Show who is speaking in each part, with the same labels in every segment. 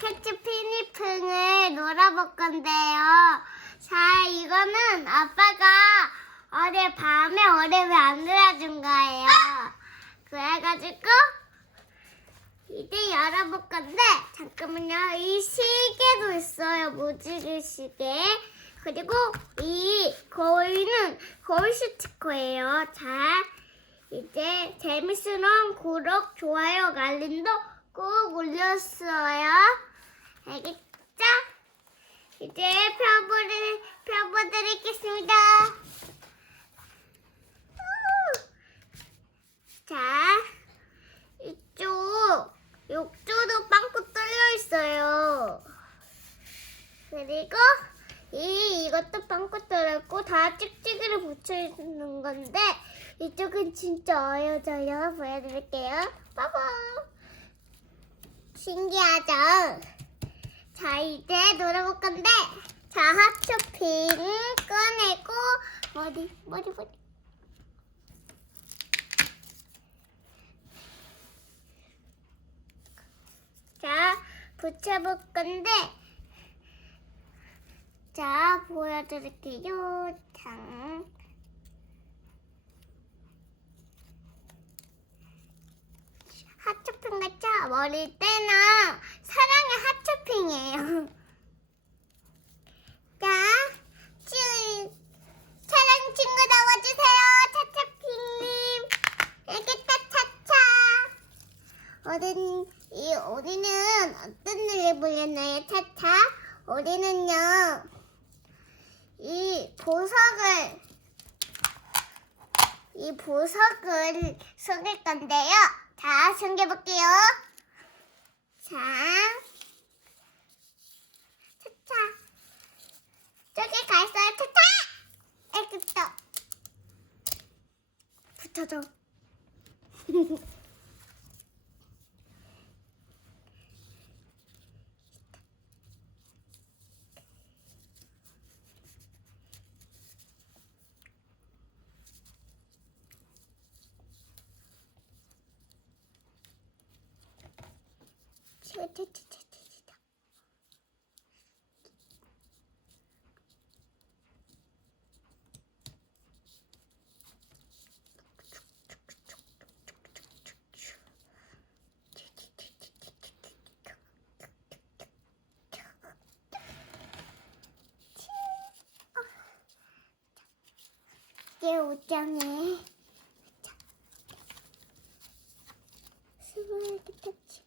Speaker 1: 캐치피니핑을 놀아볼 건데요. 자, 이거는 아빠가 어제 밤에 어제 왜안 놀아준 거예요. 그래가지고 이제 열어볼 건데 잠깐만요. 이 시계도 있어요. 무지개 시계. 그리고 이 거울은 거울 스티커예요. 자, 이제 재밌으면 구독, 좋아요, 알림도 꾹 올렸어요. 알겠죠? 이제 펴보드, 펴보드리겠습니다. 자, 이쪽, 욕조도 빵꾸 뚫려 있어요. 그리고 이 이것도 빵꾸 뚫렸고 다 찍찍이를 붙여 있는 건데 이쪽은 진짜 어여져요. 보여드릴게요. 빠밤. 신기하죠? 자 이제 놀아볼 건데 자 핫쇼핑 꺼내고 머리 머리 머리. 자 붙여볼 건데 자 보여드릴게요. 장. 핫쇼핑 같죠? 머리 때는 사랑의 핫쇼핑이에요 자, 쭈 사랑 친구 나와주세요 차차핑님 여기 차차차 어린 이 어린은 어떤 일을 보렸나요, 차차? 어린은요, 이 보석을 이 보석을 속일 건데요. 자, 숨겨볼게요. 자, 차차, 저기 가 있어요, 차차. 애기다. 붙여줘. 차차차차차차 스물개 터치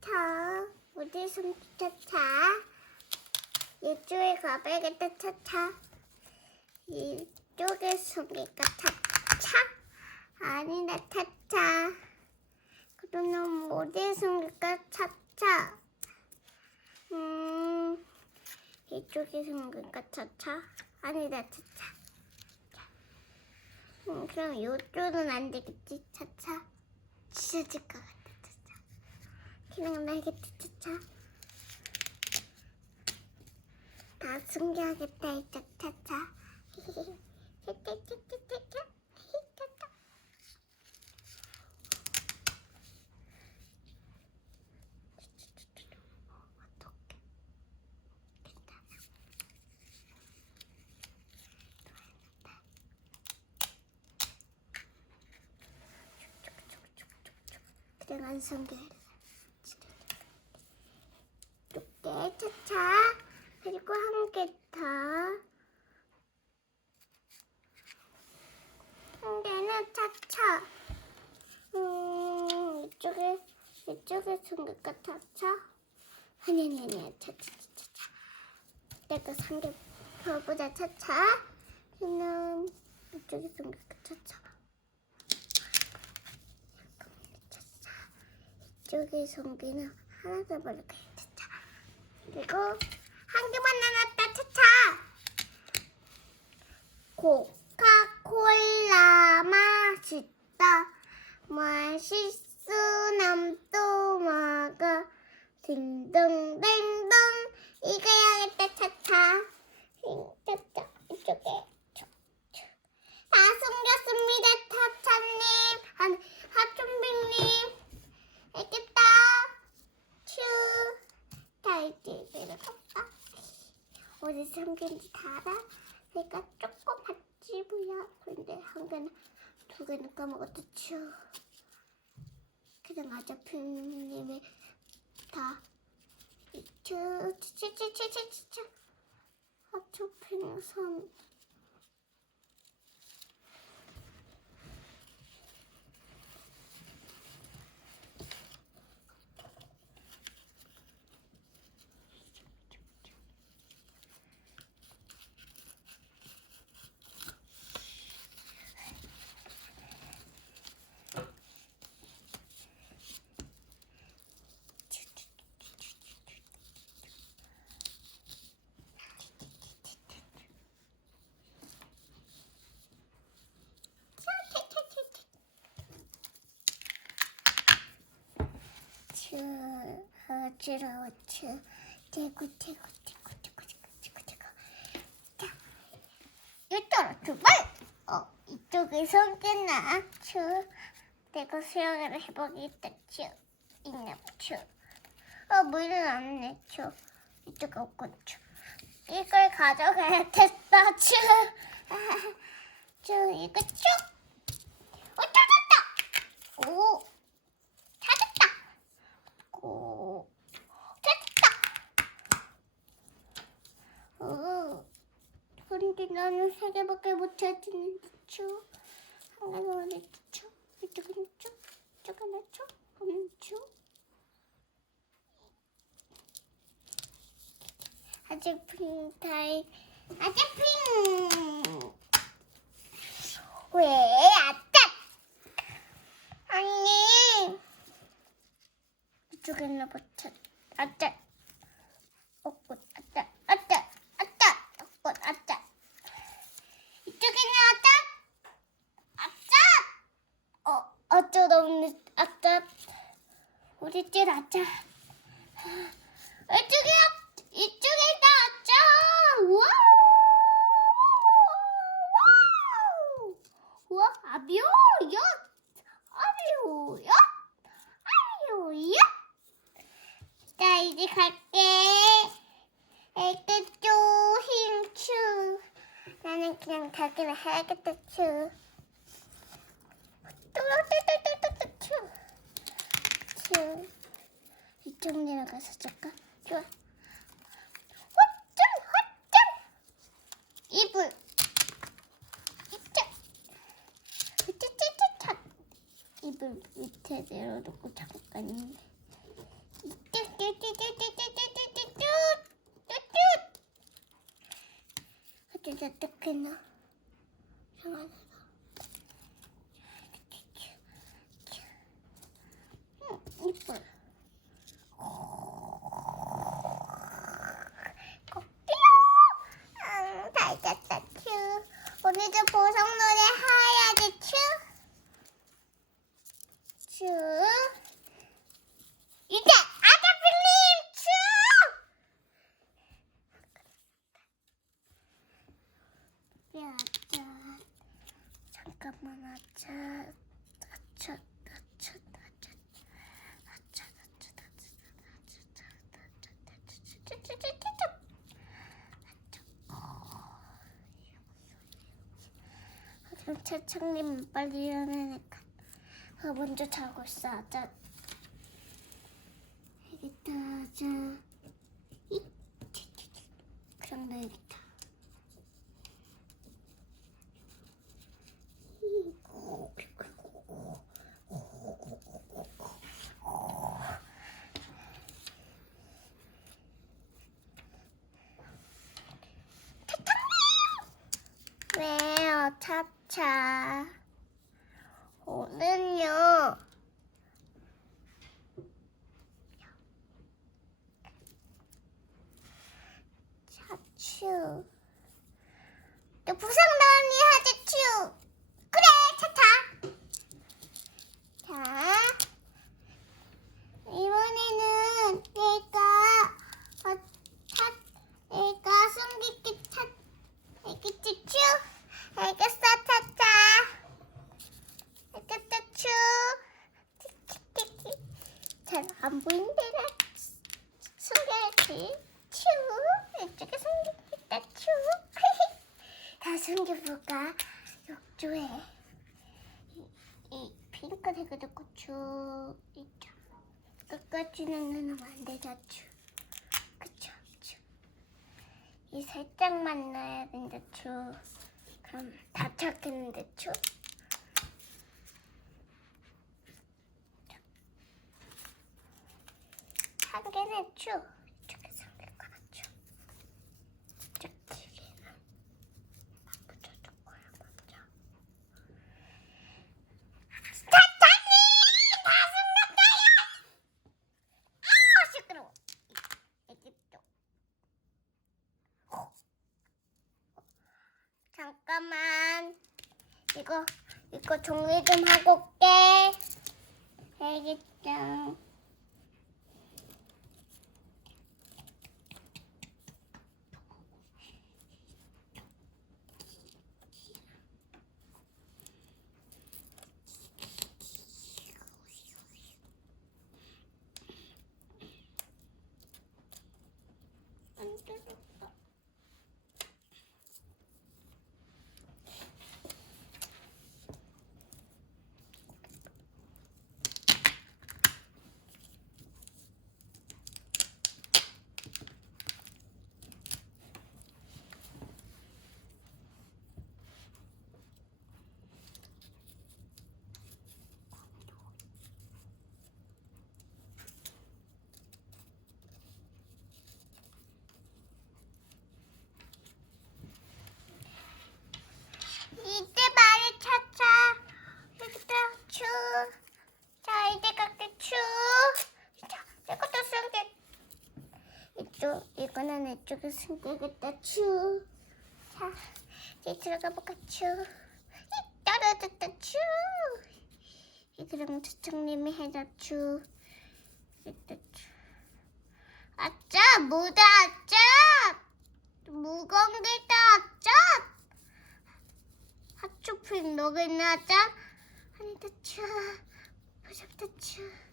Speaker 1: 자, 우리 손차차 이쪽에 가봐야겠다 차차 이쪽에 숨길까 차차. 아니다 차차. 그러면 어디에 숨길까? 차차. 음 이쪽에 숨길까? 차차. 아니다 차차. 음, 그럼 이쪽은 안 되겠지? 차차. 찢어질 것 같아 차차. 그냥 날겠지 차차 다 숨겨야겠다 이 차차 차 차차차차차차 차차 괜찮아 그냥 안 숨겨야 돼. 이렇게 차차 그리고 한 개 더. 한 개는 차차. 음 이쪽에 차차? 아니 아니 아니야 차차차차. 내가 삼겹 펴보자 차차. 얘는 이쪽에 숨길까 차차. 이쪽에 송기는 하나 더 버릴게요. 차차. 그리고 한 개만 남았다. 차차. 코카콜라 맛있다. 맛있 딩동댕동. 이거 해야겠다 차차. 차차. 이쪽에. 다 숨겼습니다 차차님. 한 하춘빙님. 알겠다. 츄다 이제 내려갈까? 어디 삼겹지 다 알아? 그러니까 조금 봤지 뭐야 근데 한 개는 두 개는 까먹었다 츄. 그냥 아저씨님의 이다 츄, 츄츄츄츄츄 하초핑선 츄, 어지러워, 츄, 대구, 대구, 대구, 대구, 대구, 대구. 자, 이따라 두 번! 어, 이쪽에 손겠나? 츄, 내가 수영을 해보겠다, 츄. 있나, 츄. 어, 물은 없네, 츄. 이쪽에 없군, 츄. 이걸 가져가야겠다, 츄. 츄, 이거 쭉! 어, 찾았다! 오! 찾았다! 오, 찾았다! 오, 근데 나는 세 개밖에 못 쭈. 한 개는 어디 쭈? 이쪽은 쭈? 이쪽은 쭈? 오늘 쭈? 아직 핑 타임. 아직 핑! 왜? 아따! 아니! 이쪽에 있나 보자. 아짜. 없군. 아짜. 아짜. 아짜. 없군. 아짜. 이쪽에 있나 아짜. 아짜. 어, 어쩌다 없는 아짜. 우리 집 아짜. 이쪽에 아- 이쪽에 있다. 우와. 와우. 우와, 아비오. 야. 아비오. 야. 아유야. 자 이제 갈게. 애기쭈 힘추. 나는 그냥 가기를 해야겠다 추. 뚜루뚜뚜뚜뚜뚜. 이쪽 내려가서 줄까? 좋아. 헛점 헛점. 이불. 이쪽. 으쩌쩌쩌쩌. 입을 밑에 내려놓고 잠깐 어디다 뜯겠나 상하나가 응 이뻐 꼭지요 응 달렸다 츄 오늘도 보성 노래 해야지 츄 쭈. 이제 아자필님 쭈. 아자. 아자. 아차 빨리 일어나니까 어, 먼저 자고 있어. 자, 여기다, 자, 이, 치, 치, 치. 그럼 넣어야겠다. 왜요, 차차? 오늘요. 차추. 너 부상 나언니 하자 추. 그래 차차. 자 이번에는 내가 어, 차 내가 숨기기 차 알겠지 추. 알겠어 차차. 알겠다 추. 티키티키. 잘안 보이는 데가 숨겨야지. 추. 이쪽에 숨기겠다 숨겨볼까? 욕조에 이, 이 핑크색의 고추 있죠. 끝까지는 넣으면 안 되죠. 그쵸, 그쵸. 이 살짝만 넣어야 된다, 주. 그럼 다 찼겠는데, 주. 한 개는 주. 이쪽에 삼개 깔아줘. 짝지기는 붙여줄 거야, 먼저. 사장님! 다 숨겼어요! 아, 시끄러워. 애기도. 잠깐만. 이거, 이거 정리 좀 하고 올게. 알겠죠? 안 들었어. 이제 말을 찾자. 여기다 추. 자, 이제 갈게 추. 자, 이것도 숨게. 이쪽, 이쪽에 숨기겠다 추. 자, 이제 들어가 볼까 추. 이 떨어졌다 추. 이거랑 추청님이 해자 추. 이따 추. 아짜, 뭐다 아짜. 무거운 게다 아짜. 핫초프링 먹었나 짠? 아니다 차 무섭다 차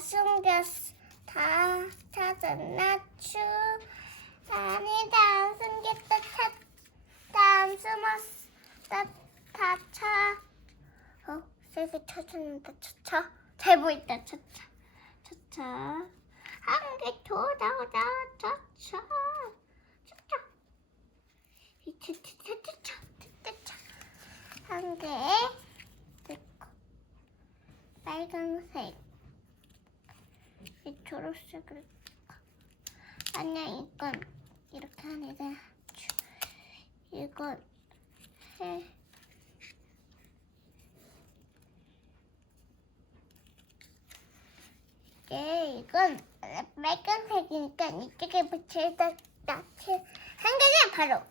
Speaker 1: 숨겼어. 다 찾았나? 추. 아니 다, 안 숨겼다. 찾. 다안 숨었어. 다, 다 차. 어, 세게 찾았는데 차차. 잘 보인다, 차차. 차차. 한개더 나오다, 차차. 차차. 이 차차, 차차, 차차. 한 개. 됐고. 빨간색. 이 초록색을 아니야 이건 이렇게 하니까 이건 해 예, 이건 빨간색이니까 이쪽에 붙여다 딱 해. 한 개는 바로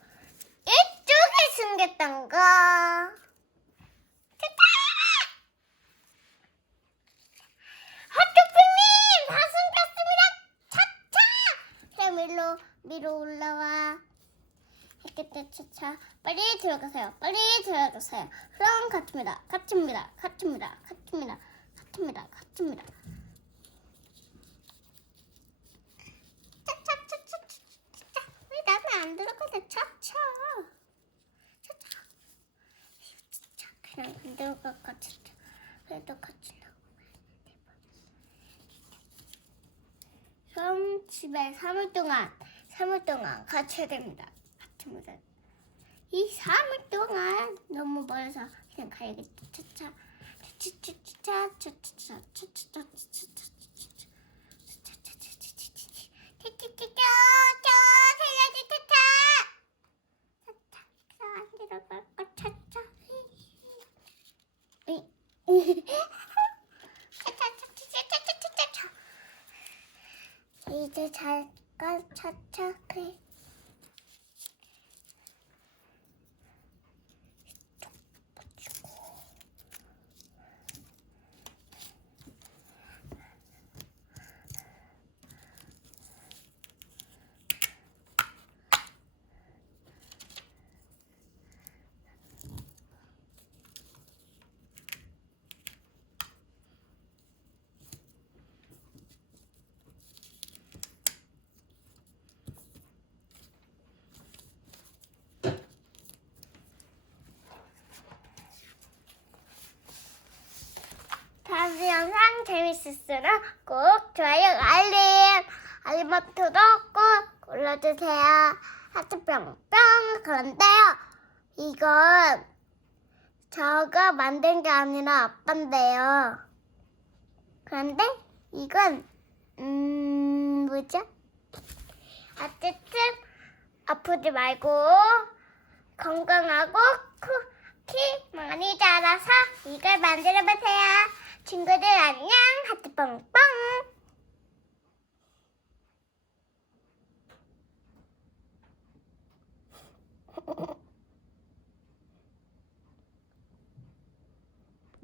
Speaker 1: 이쪽에 숨겼던 거. 됐다! 핫도그님 다 숨겼습니다. 차차. 그럼 일로 위로 올라와. 했겠다 차차. 빨리 들어가세요. 빨리 들어가세요. 그럼 갇힙니다. 갇힙니다. 갇힙니다. 갇힙니다. 갇힙니다. 갇힙니다. 차차차차차차. 왜 나는 안 들어가냐 차차. 차차. 차차. 그냥 안 들어갈 것 같아. 그래도 같이 나. 그럼 집에 3일 동안, 3일 동안 갇혀야 됩니다. 갇힙니다. 이 3일 동안 너무 멀어서 그냥 가야겠다. 차차. 차차차, 차차차, 차차차, 차차차차 영상 재밌었으면 꼭 좋아요, 알림, 알림 버튼도 꼭 눌러주세요. 하트 뿅뿅. 그런데요, 이건 저가 만든 게 아니라 아빠인데요. 그런데 이건 음 뭐죠? 어쨌든 아프지 말고 건강하고 쿠키 많이 자라서 이걸 만들어 보세요. 친구들 안녕 하트 뻥뻥.